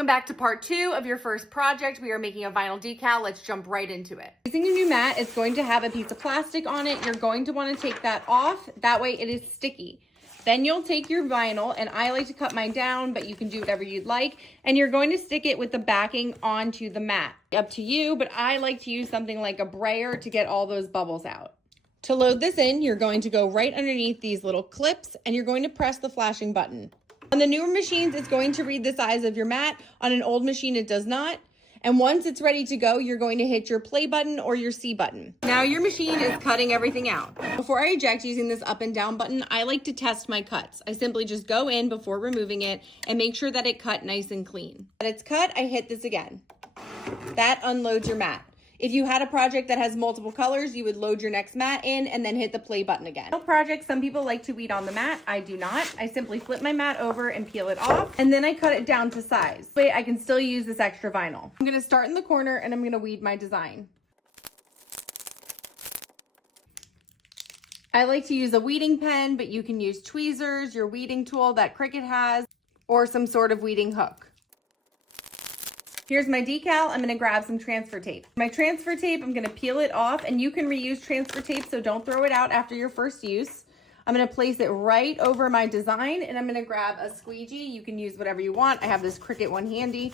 Welcome back to part 2 of your first project. We are making a vinyl decal. Let's jump right into it. Using your new mat, it's going to have a piece of plastic on it. You're going to want to take that off. That way it is sticky. Then you'll take your vinyl, and I like to cut mine down, but you can do whatever you'd like. And you're going to stick it with the backing onto the mat. Up to you, but I like to use something like a brayer to get all those bubbles out. To load this in, you're going to go right underneath these little clips, and you're going to press the flashing button. On the newer machines, it's going to read the size of your mat. On an old machine, it does not. And once it's ready to go, you're going to hit your play button or your C button. Now your machine is cutting everything out. Before I eject using this up and down button, I like to test my cuts. I simply just go in before removing it and make sure that it cut nice and clean. When it's cut, I hit this again. That unloads your mat. If you had a project that has multiple colors, you would load your next mat in and then hit the play button again. Projects, some people like to weed on the mat. I do not. I simply flip my mat over and peel it off, and then I cut it down to size. This way I can still use this extra vinyl. I'm gonna start in the corner and I'm gonna weed my design. I like to use a weeding pen, but you can use tweezers, your weeding tool that Cricut has, or some sort of weeding hook. Here's my decal. I'm gonna grab some transfer tape. My transfer tape, I'm gonna peel it off, and you can reuse transfer tape, so don't throw it out after your first use. I'm gonna place it right over my design, and I'm gonna grab a squeegee. You can use whatever you want. I have this Cricut one handy,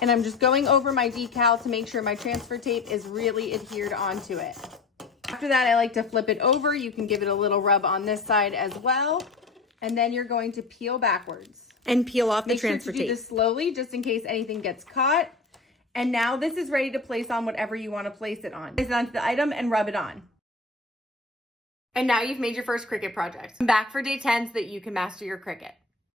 and I'm just going over my decal to make sure my transfer tape is really adhered onto it. After that, I like to flip it over. You can give it a little rub on this side as well, and then you're going to peel backwards. And peel off the transfer tape. Make sure to do this slowly, just in case anything gets caught. And now this is ready to place on whatever you want to place it on. Place it onto the item and rub it on. And now you've made your first Cricut project. Come back for day 10 so that you can master your Cricut.